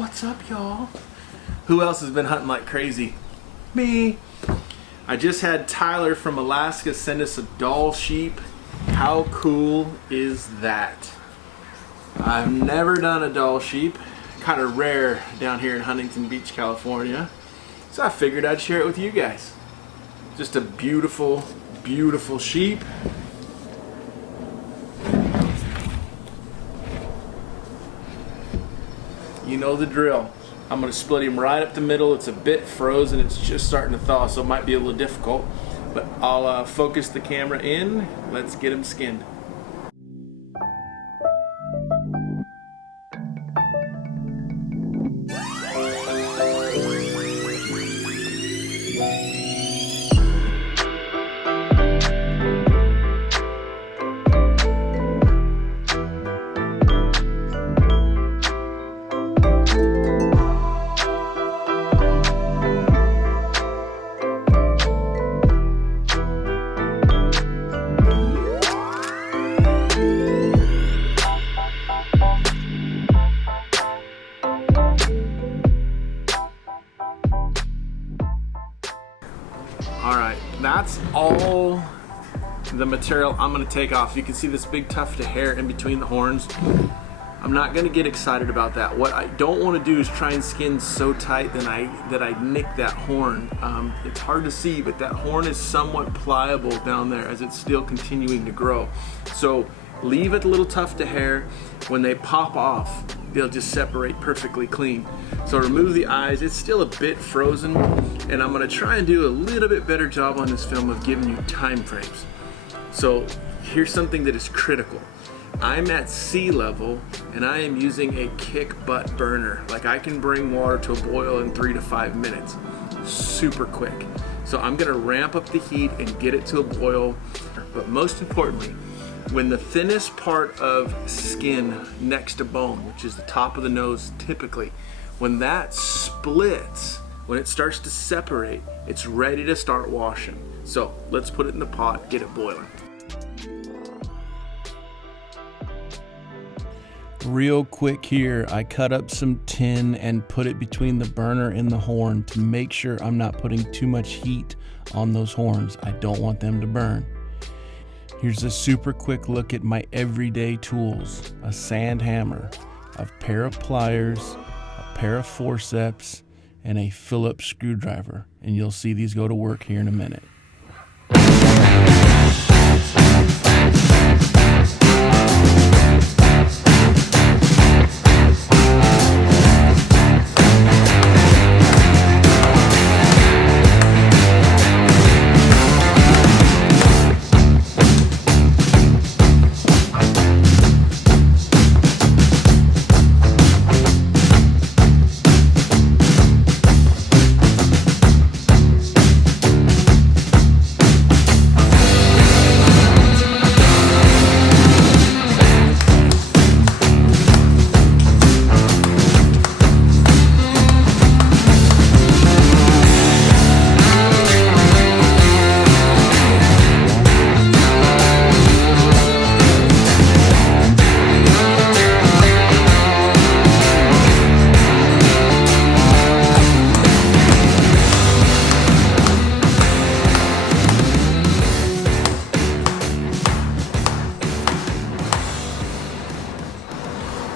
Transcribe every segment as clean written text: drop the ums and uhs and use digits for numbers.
What's up, y'all? Who else has been hunting like crazy? Me. I just had Tyler from Alaska send us a Dall sheep. How cool is that? I've never done a Dall sheep. Kind of rare down here in Huntington Beach, California. So I figured I'd share it with you guys. Just a beautiful, beautiful sheep. You know the drill. I'm going to split him right up the middle. It's a bit frozen. It's just starting to thaw, so it might be a little difficult. But I'll focus the camera in. Let's get him skinned. Alright, that's all the material I'm going to take off. You can see this big tuft of hair in between the horns. I'm not going to get excited about that. What I don't want to do is try and skin so tight that I nick that horn. It's hard to see, but that horn is somewhat pliable down there as it's still continuing to grow. So leave it a little tuft of hair. When they pop off, they'll just separate perfectly clean. So remove the eyes. It's still a bit frozen, and I'm going to try and do a little bit better job on this film of giving you time frames. So here's something that is critical. I'm at sea level and I am using a kick butt burner. Like, I can bring water to a boil in 3 to 5 minutes. Super quick. So I'm going to ramp up the heat and get it to a boil. But most importantly, when the thinnest part of skin next to bone, which is the top of the nose typically, when that splits, when it starts to separate, it's ready to start washing. So let's put it in the pot, get it boiling. Real quick here, I cut up some tin and put it between the burner and the horn to make sure I'm not putting too much heat on those horns. I don't want them to burn. Here's a super quick look at my everyday tools: a sand hammer, a pair of pliers, a pair of forceps, and a Phillips screwdriver. And you'll see these go to work here in a minute.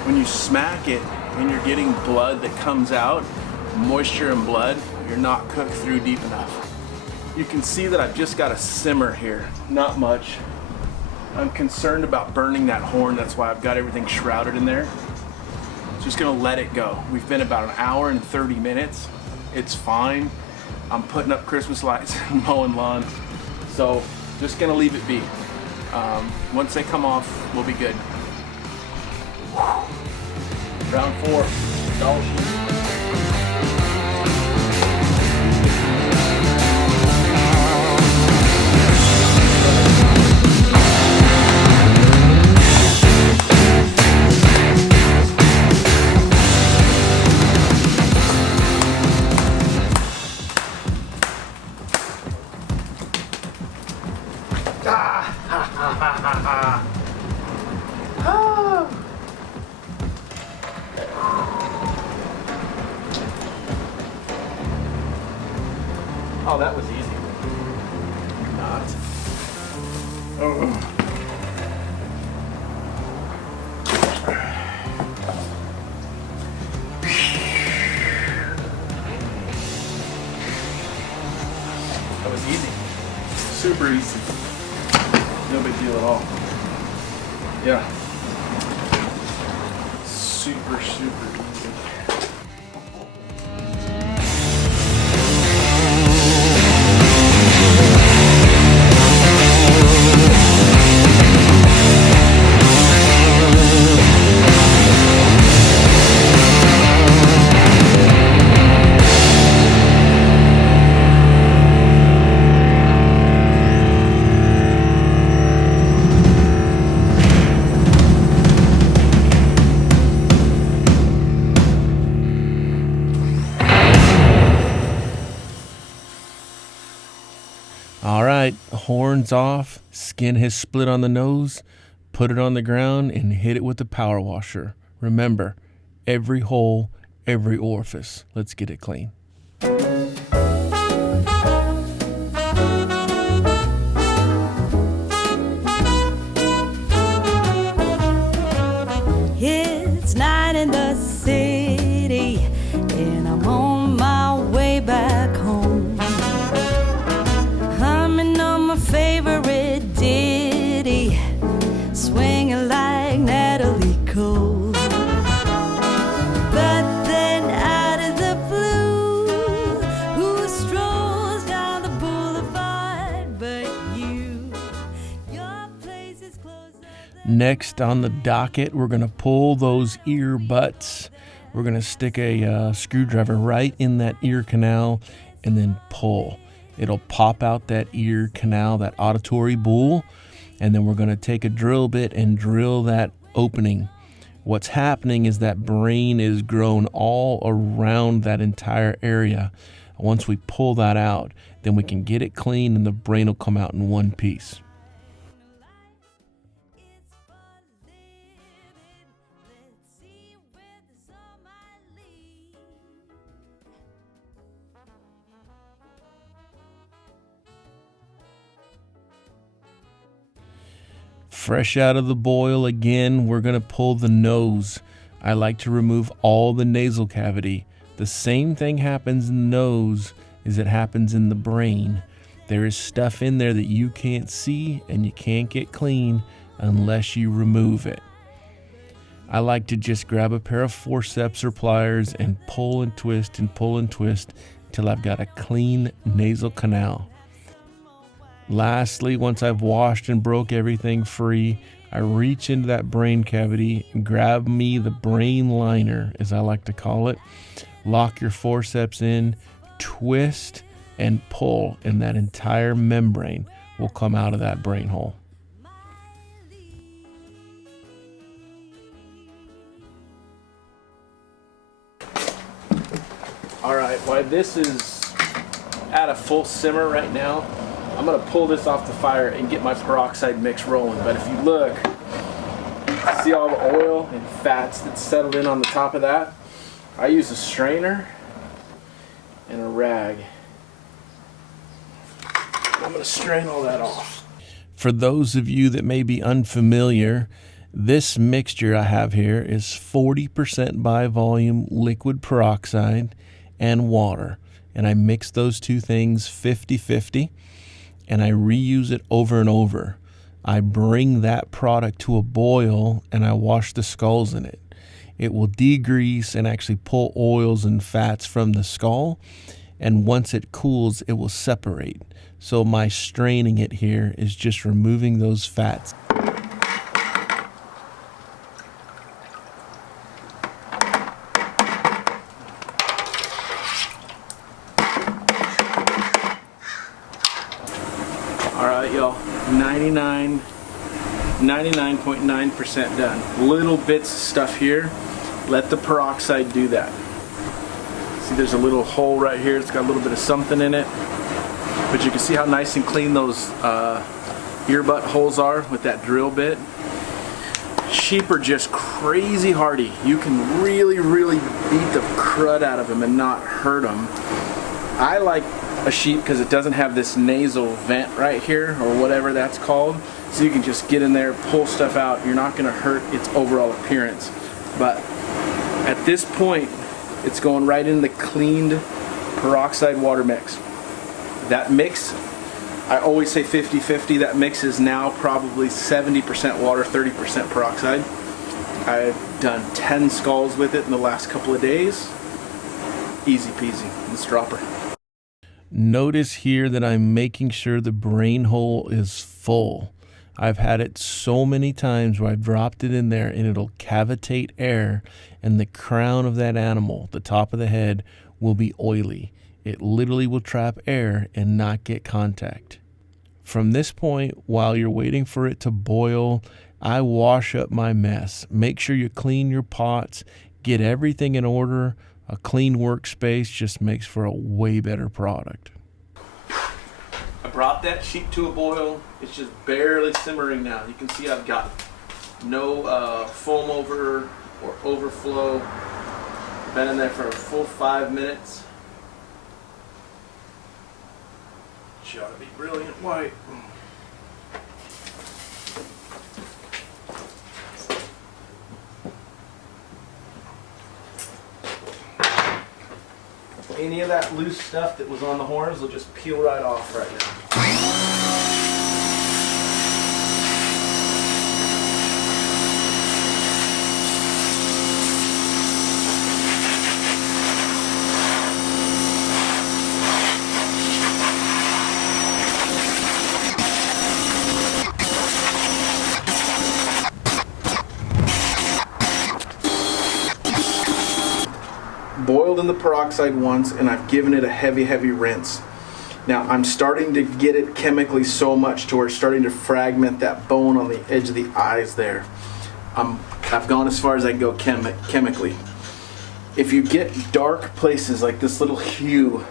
When you smack it and you're getting blood that comes out, moisture and blood, you're not cooked through deep enough. You can see that I've just got a simmer here, not much. I'm concerned about burning that horn, that's why I've got everything shrouded in there. Just gonna let it go. We've been about an hour and 30 minutes. It's fine. I'm putting up Christmas lights and mowing lawn. So just gonna leave it be. Once they come off, we'll be good. Round 4, Dall sheep. that was easy. Not. Oh. That was easy. Super easy. No big deal at all. Yeah. Super, super easy. All right, horns off, skin has split on the nose, put it on the ground and hit it with the power washer. Remember, every hole, every orifice. Let's get it clean. It's night in the city and I'm on my way back home. Humming on my favorite ditty, swinging like Natalie Cole. But then out of the blue, who strolls down the boulevard but you? Your place is closer than... Next on the docket, we're going to pull those ear butts. We're going to stick a screwdriver right in that ear canal and then pull. It'll pop out that ear canal, that auditory bowl, and then we're going to take a drill bit and drill that opening. What's happening is that brain is grown all around that entire area. Once we pull that out, then we can get it clean and the brain will come out in one piece. Fresh out of the boil again, we're going to pull the nose. I like to remove all the nasal cavity. The same thing happens in the nose as it happens in the brain. There is stuff in there that you can't see and you can't get clean unless you remove it. I like to just grab a pair of forceps or pliers and pull and twist until I've got a clean nasal canal. Lastly, once I've washed and broke everything free, I reach into that brain cavity and grab me the brain liner, as I like to call it. Lock your forceps in, twist, and pull, and that entire membrane will come out of that brain hole. All right, while this is at a full simmer right now, I'm gonna pull this off the fire and get my peroxide mix rolling. But if you look, see all the oil and fats that's settled in on the top of that? I use a strainer and a rag. I'm gonna strain all that off. For those of you that may be unfamiliar, this mixture I have here is 40% by volume liquid peroxide and water. And I mix those two things 50-50. And I reuse it over and over. I bring that product to a boil and I wash the skulls in it. It will degrease and actually pull oils and fats from the skull. And once it cools, it will separate. So my straining it here is just removing those fats. All right, y'all, 99.9% done. Little bits of stuff here. Let the peroxide do that. See, there's a little hole right here. It's got a little bit of something in it. But you can see how nice and clean those earbud holes are with that drill bit. Sheep are just crazy hardy. You can really, really beat the crud out of them and not hurt them. I like a sheet because it doesn't have this nasal vent right here or whatever that's called. So you can just get in there, pull stuff out. You're not going to hurt its overall appearance. But at this point, it's going right in the cleaned peroxide water mix. That mix, I always say 50-50. That mix is now probably 70% water, 30% peroxide. I've done 10 skulls with it in the last couple of days. Easy peasy. Let's drop her. Notice here that I'm making sure the brain hole is full. I've had it so many times where I've dropped it in there and it'll cavitate air, and the crown of that animal, the top of the head, will be oily. It literally will trap air and not get contact. From this point, while you're waiting for it to boil, I wash up my mess. Make sure you clean your pots, get everything in order. A clean workspace just makes for a way better product. I brought that sheet to a boil. It's just barely simmering now. You can see I've got no foam over or overflow. Been in there for a full 5 minutes. She ought to be brilliant white. Any of that loose stuff that was on the horns will just peel right off right now. Boiled in the peroxide once, and I've given it a heavy rinse. Now I'm starting to get it chemically so much to where it's starting to fragment that bone on the edge of the eyes there. I've gone as far as I can go chemically. If you get dark places like this little hue,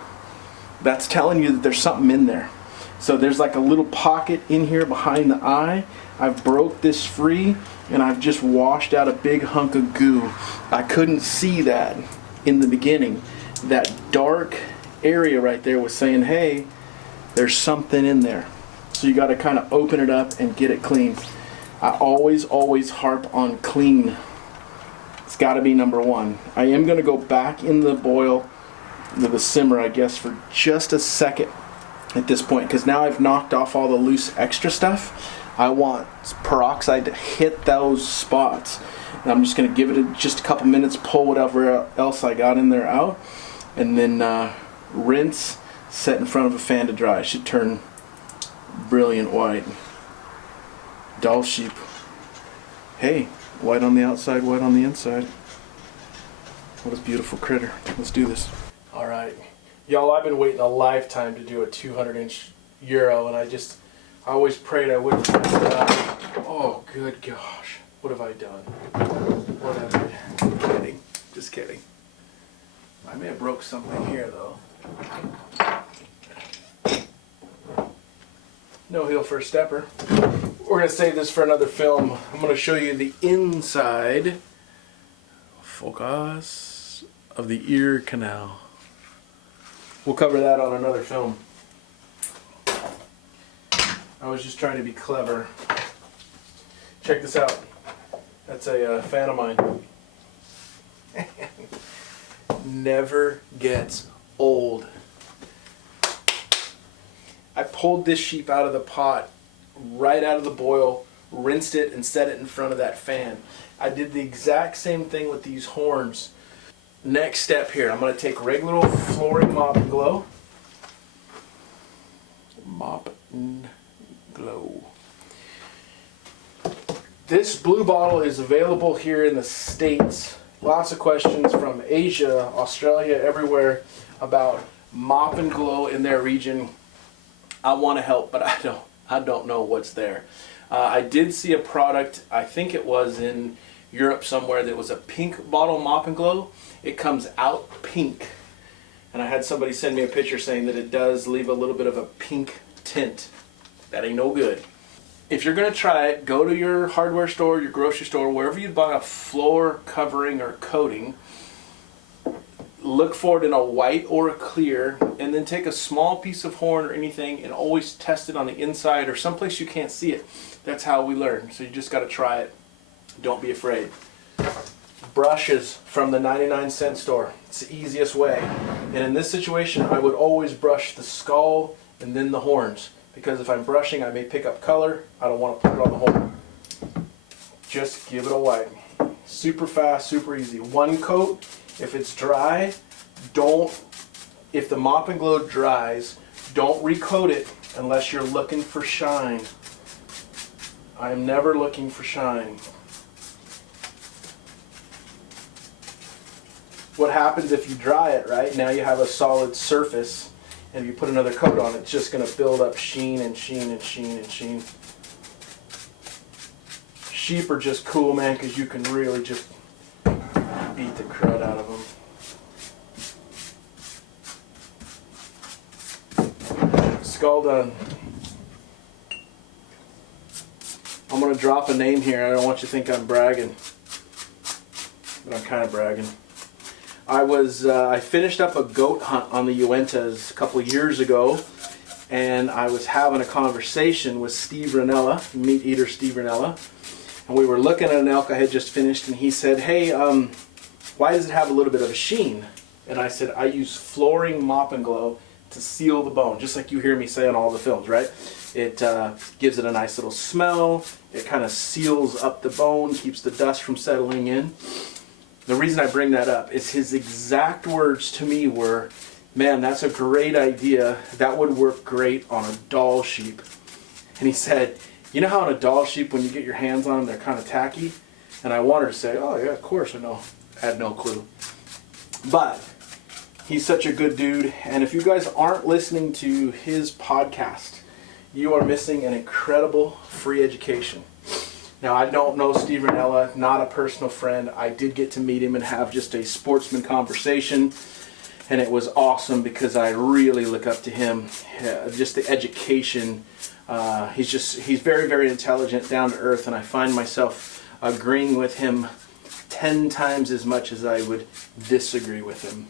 that's telling you that there's something in there. So there's like a little pocket in here behind the eye. I've broke this free and I've just washed out a big hunk of goo. I couldn't see that in the beginning. That dark area right there was saying, hey, there's something in there. So you got to kind of open it up and get it clean. I always harp on clean. It's got to be number one. I am going to go back in the boil, the simmer, I guess, for just a second at this point, because now I've knocked off all the loose extra stuff. I want peroxide to hit those spots. And I'm just going to give it just a couple minutes, pull whatever else I got in there out, and then rinse, set in front of a fan to dry. It should turn brilliant white. Dall sheep. Hey, white on the outside, white on the inside. What a beautiful critter. Let's do this. All right. Y'all, I've been waiting a lifetime to do a 200-inch Euro, and I always prayed I wouldn't mess it up. Oh, good gosh. What have I done? What have I... I'm kidding. Just kidding. I may have broke something here, though. No heel for a stepper. We're going to save this for another film. I'm going to show you the inside, focus, of the ear canal. We'll cover that on another film. I was just trying to be clever. Check this out. That's a fan of mine. Never gets old. I pulled this sheep out of the pot, right out of the boil, rinsed it, and set it in front of that fan. I did the exact same thing with these horns. Next step here, I'm going to take regular old flooring Mop Glo. Mop Glo. This blue bottle is available here in the States. Lots of questions from Asia, Australia, everywhere about Mop and Glo in their region. I want to help, but I don't know what's there. I did see a product, I think it was in Europe somewhere, that was a pink bottle Mop and Glo. It comes out pink. And I had somebody send me a picture saying that it does leave a little bit of a pink tint. That ain't no good. If you're going to try it, go to your hardware store, your grocery store, wherever you buy a floor covering or coating. look for it in a white or a clear, and then take a small piece of horn or anything and always test it on the inside or someplace you can't see it. That's how we learn. So you just got to try it. Don't be afraid. Brushes from the 99-cent store. It's the easiest way. And in this situation, I would always brush the skull and then the horns, because if I'm brushing, I may pick up color. I don't want to put it on the horn. Just give it a wipe. Super fast, super easy. One coat. If it's dry, if the Mop Glo dries, don't recoat it unless you're looking for shine. I'm never looking for shine. What happens if you dry it, right? Now you have a solid surface, and if you put another coat on it, it's just going to build up sheen and sheen and sheen and sheen. Sheep are just cool, man, because you can really just beat the crud out of them. Skull done. I'm going to drop a name here. I don't want you to think I'm bragging, but I'm kind of bragging. I finished up a goat hunt on the Uintas a couple of years ago, and I was having a conversation with Steve Ranella, meat eater Steve Ranella, and we were looking at an elk I had just finished, and he said, hey, why does it have a little bit of a sheen? And I said, I use flooring Mop Glo to seal the bone, just like you hear me say on all the films, right? It gives it a nice little smell. It kind of seals up the bone, keeps the dust from settling in. The reason I bring that up is his exact words to me were, man, that's a great idea. That would work great on a Dall sheep. And he said, you know how on a Dall sheep, when you get your hands on them, they're kind of tacky? And I wanted to say, oh yeah, of course I know. I had no clue. But he's such a good dude. And if you guys aren't listening to his podcast, you are missing an incredible free education. Now, I don't know Steve Ranella, not a personal friend. I did get to meet him and have just a sportsman conversation, and it was awesome because I really look up to him. Just the education. He's very, very intelligent, down to earth, and I find myself agreeing with him 10 times as much as I would disagree with him.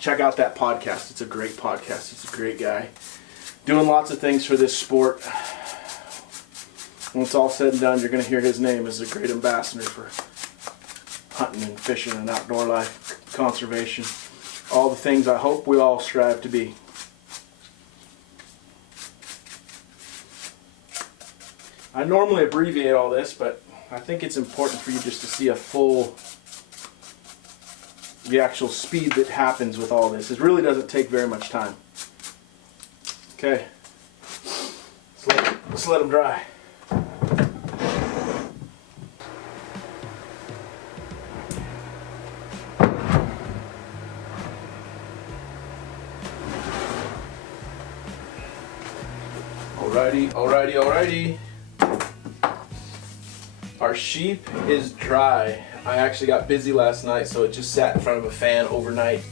Check out that podcast. It's a great podcast. He's a great guy. Doing lots of things for this sport. When it's all said and done, you're going to hear his name as a great ambassador for hunting and fishing and outdoor life, conservation, all the things I hope we all strive to be. I normally abbreviate all this, but I think it's important for you just to see the actual speed that happens with all this. It really doesn't take very much time. Okay, let's let them dry. Alrighty. Our sheep is dry. I actually got busy last night, so it just sat in front of a fan overnight.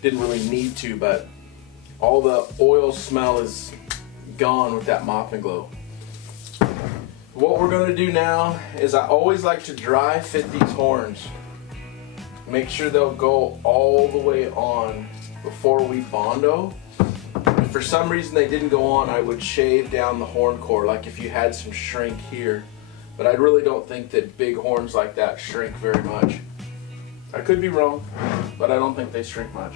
Didn't really need to, but all the oil smell is gone with that Mop Glo. What we're going to do now is I always like to dry fit these horns. Make sure they'll go all the way on before we bondo. If for some reason they didn't go on, I would shave down the horn core, like if you had some shrink here. But I really don't think that big horns like that shrink very much. I could be wrong, but I don't think they shrink much.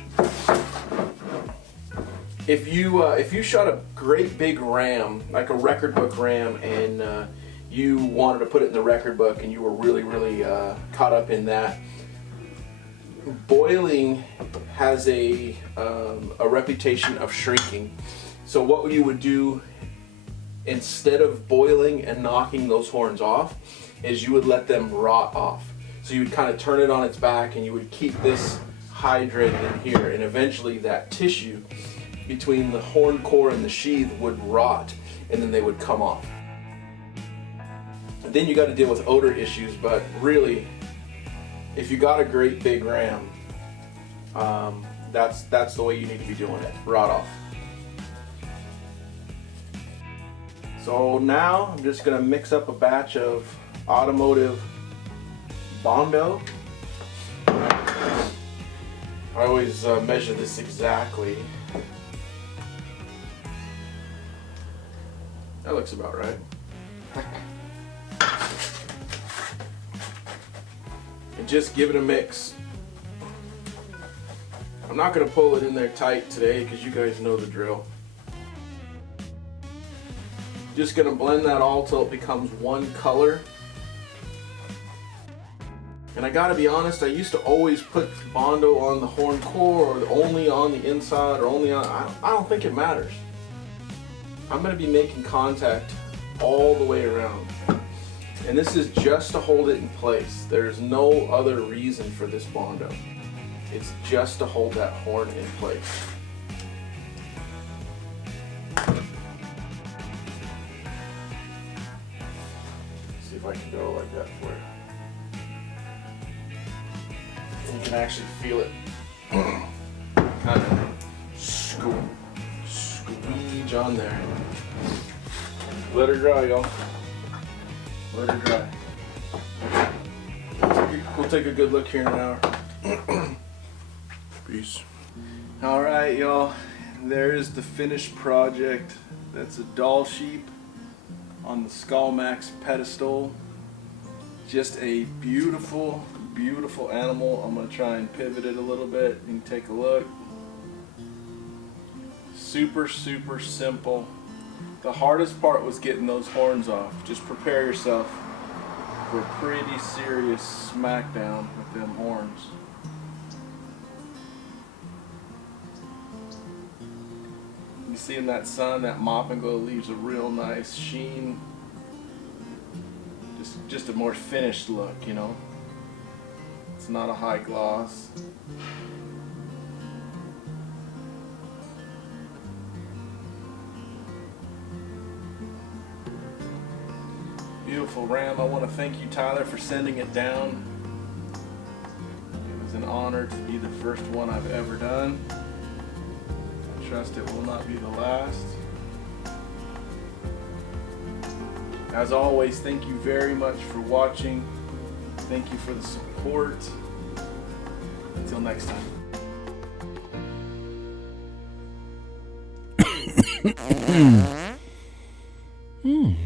If you shot a great big ram, like a record book ram, and you wanted to put it in the record book and you were really caught up in that, boiling has a reputation of shrinking. So what you would do instead of boiling and knocking those horns off is you would let them rot off. So you would kind of turn it on its back and you would keep this hydrated in here, and eventually that tissue between the horn core and the sheath would rot, and then they would come off. And then you got to deal with odor issues, but really, if you got a great big ram, that's the way you need to be doing it, rot off. So now I'm just going to mix up a batch of automotive Bondo. I always measure this exactly. That looks about right. And just give it a mix. I'm not going to pull it in there tight today because you guys know the drill. Just going to blend that all till it becomes one color. And I gotta be honest, I used to always put Bondo on the horn core or only on the inside or only on, I don't think it matters. I'm gonna be making contact all the way around. And this is just to hold it in place. There's no other reason for this Bondo. It's just to hold that horn in place. See if I can go like that for you. You can actually feel it kind of squeeze on there. Let her dry, y'all. Let her dry. We'll take a good look here in an hour. Peace. Alright, y'all. There's the finished project. That's a Dall sheep on the Skullmax pedestal. Just a beautiful, beautiful animal. I'm going to try and pivot it a little bit. You can take a look. Super, super simple. The hardest part was getting those horns off. Just prepare yourself for a pretty serious smackdown with them horns. You see in that sun, that Mop Glo leaves a real nice sheen. Just a more finished look, you know. It's not a high gloss. Beautiful ram. I want to thank you, Tyler, for sending it down. It was an honor to be the first one I've ever done. I trust it will not be the last. As always, thank you very much for watching. Thank you for the support. Until next time.